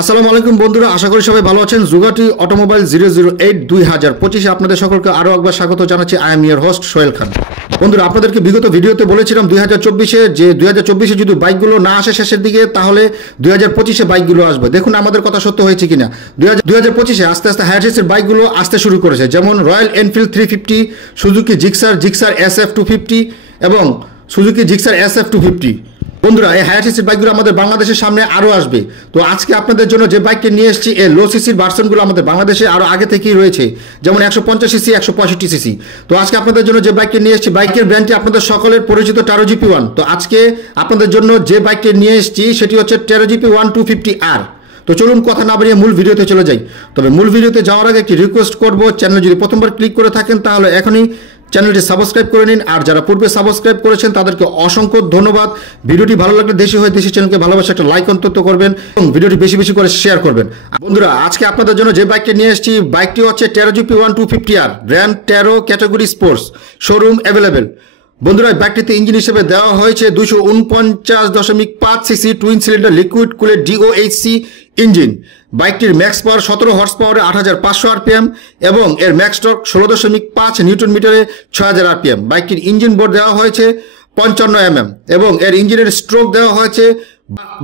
আসসালামু আলাইকুম বন্ধুরা, আশা করি সবাই ভালো আছেন। জুগাটি অটোমোবাইল 008 2025 আপনাদের সকলকে আরও একবার স্বাগত জানাচ্ছি। I am your host Sohel Khan. বন্ধুরা, আপনাদেরকে বিগত ভিডিওতে বলেছিলাম 2024-এ যে 2024-এ যদি বাইকগুলো না আসে শেষের দিকে, তাহলে 2025-এ বাইকগুলো আসবে। দেখুন আমাদের কথা সত্য হয়েছে কিনা। 2025-এ আস্তে আস্তে হায়ারসেসের বাইকগুলো আসতে শুরু করেছে, যেমন royal Enfield 350, Suzuki Gixxer SF 250 এবং সুজুকি জিক্সার SF 250। বন্ধুরা, এই হায়ারসিসির বাইকগুলো আমাদের বাংলাদেশের সামনে আরও আসবে। তো আজকে আপনাদের জন্য যে বাইকটি নিয়ে এসেছি, এই লো সিসির ভার্সনগুলো আমাদের বাংলাদেশে আরও আগে থেকেই রয়েছে, যেমন 150cc, 165cc। তো আজকে আপনাদের জন্য যে বাইকটি নিয়ে এসেছি, বাইকের ব্র্যান্ডটি আপনাদের সকলের পরিচিত Taro GP1। তো আজকে আপনাদের জন্য যে বাইকটি নিয়ে এসেছি সেটি হচ্ছে Taro GP1 250R। তো চলুন কথা না বাড়িয়ে মূল ভিডিওতে চলে যাই। তবে মূল ভিডিওতে যাওয়ার আগে একটি রিকোয়েস্ট করব, চ্যানেল যদি প্রথমবার ক্লিক করে থাকেন তাহলে এখনই চ্যানেলটি সাবস্ক্রাইব করে নিন। আর যারা পূর্বে সাবস্ক্রাইব করেছেন তাদেরকে অসংখ্য ধন্যবাদ। ভিডিওটি ভালো লাগলে দেশি হয়ে দেশি চ্যানেলকে ভালোবাসা একটা লাইক অন্তত করবেন এবং ভিডিওটি বেশি বেশি করে শেয়ার করবেন। বন্ধুরা, আজকে আপনাদের জন্য যে বাইকটি নিয়ে এসেছি, বাইকটি হচ্ছে Taro GP1 250R, brand Taro, category sports, showroom available. বন্ধুরা, বাইকটিতে ইঞ্জিন হিসেবে দেওয়া হয়েছে 249.5 cc twin cylinder liquid cooled DOHC engine. বাইকটির ম্যাক্স পাওয়ার 17 হর্স পাওয়ারে 8500 RPM এবং এর ম্যাক্স টর্ক 16.5 নিউটন মিটারে 6000 RPM। বাইকটির ইঞ্জিন বোর্ড দেওয়া হয়েছে 55 mm এবং এর ইঞ্জিনের স্ট্রোক দেওয়া হয়েছে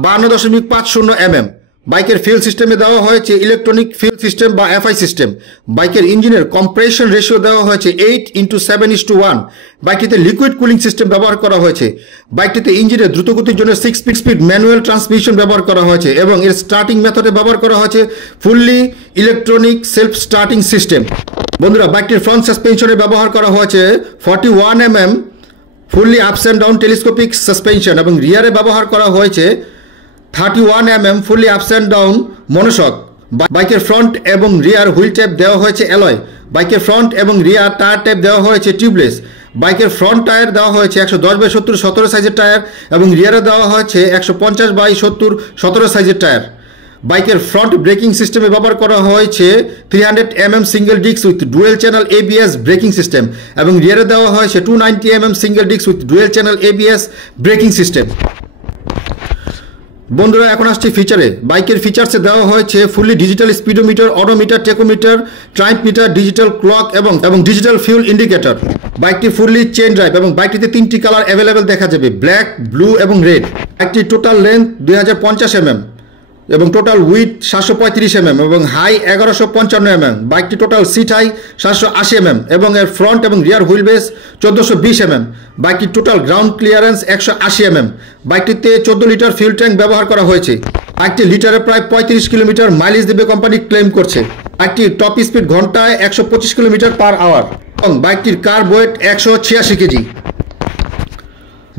52.50 mm। বাইকের ফিউল সিস্টেমে দেওয়া হয়েছে ইলেকট্রনিক ফিউল সিস্টেম বা FI সিস্টেম। বাইকের ইঞ্জিনের কম্প্রেশন রেশিও দেওয়া হয়েছে 8:7:1। বাইকটিতে লিকুইড কুলিং সিস্টেম ব্যবহার করা হয়েছে। বাইকটিতে ইঞ্জিনের দ্রুতগতির জন্য 6 স্পিড ম্যানুয়াল ট্রান্সমিশন ব্যবহার করা হয়েছে এবং এর স্টার্টিং মেথডে ব্যবহার করা হয়েছে fully electronic self starting system. বন্ধুরা, বাইকটির ফ্রন্ট সাসপেনশনে ব্যবহার করা হয়েছে 41 mm fully ups and down telescopic suspension এবং রিয়ারে ব্যবহার করা হয়েছে 31 mm fully ups and down monoshock. বাইকের ফ্রন্ট এবং রিয়ার হুইল ট্যাপ দেওয়া হয়েছে অ্যালয়। বাইকের ফ্রন্ট এবং রিয়ার টায়ার ট্যাপ দেওয়া হয়েছে টিউবলেস। বাইকের ফ্রন্ট টায়ার দেওয়া হয়েছে 110/70 17 সাইজের টায়ার এবং রিয়ারে দেওয়া হয়েছে 150/70 17 সাইজের টায়ার। বাইকের ফ্রন্ট ব্রেকিং সিস্টেমে ব্যবহার করা হয়েছে 300 mm single disc with dual channel ABS braking system এবং রিয়ারে দেওয়া হয়েছে 290 mm single disc with dual channel ABS braking system. বন্ধুরা, এখন আসছে ফিচারে। বাইকের ফিচার্সে দেওয়া হয়েছে fully digital speedometer, odometer, tachometer, trip meter, digital clock এবং ডিজিটাল ফিউল ইন্ডিকেটর। বাইকটি ফুললি চেন ড্রাইভ এবং বাইকটিতে 3টি কালার অ্যাভেলেবেল দেখা যাবে, ব্ল্যাক, ব্লু এবং রেড। বাইকটির টোটাল লেন্থ 2050 mm এবং টোটাল উইথ 735 mm এবং হাই 1155 mm। বাইকটি টোটাল সিট হাই 780 mm এবং এর ফ্রন্ট এবং রিয়ার হুইল বেস 1420 mm। বাইকটির total ground clearance 180 mm। বাইকটিতে 14 litre fuel tank ব্যবহার করা হয়েছে। বাইকটি লিটারে প্রায় 35 কিলোমিটার মাইলেজ দেবে কোম্পানি ক্লেম করছে। বাইকটির টপ স্পিড ঘন্টায় 125 কিলোমিটার/আওয়ার এবং বাইকটির কার ওয়েট 186 কেজি।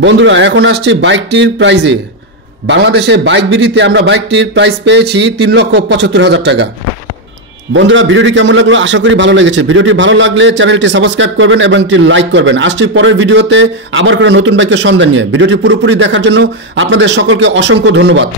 বন্ধুরা, এখন আসছে বাইকটির প্রাইজে। বাংলাদেশে বাইক বিডিতে আমরা বাইকটির প্রাইস পেয়েছি 3,75,000 টাকা। বন্ধুরা, ভিডিওটি কেমন লাগলো? আশা করি ভালো লেগেছে। ভিডিওটি ভালো লাগলে চ্যানেলটি সাবস্ক্রাইব করবেন এবং একটি লাইক করবেন। আসছি পরের ভিডিওতে আবার করে নতুন বাইকের সন্ধান নিয়ে। ভিডিওটি পুরোপুরি দেখার জন্য আপনাদের সকলকে অসংখ্য ধন্যবাদ।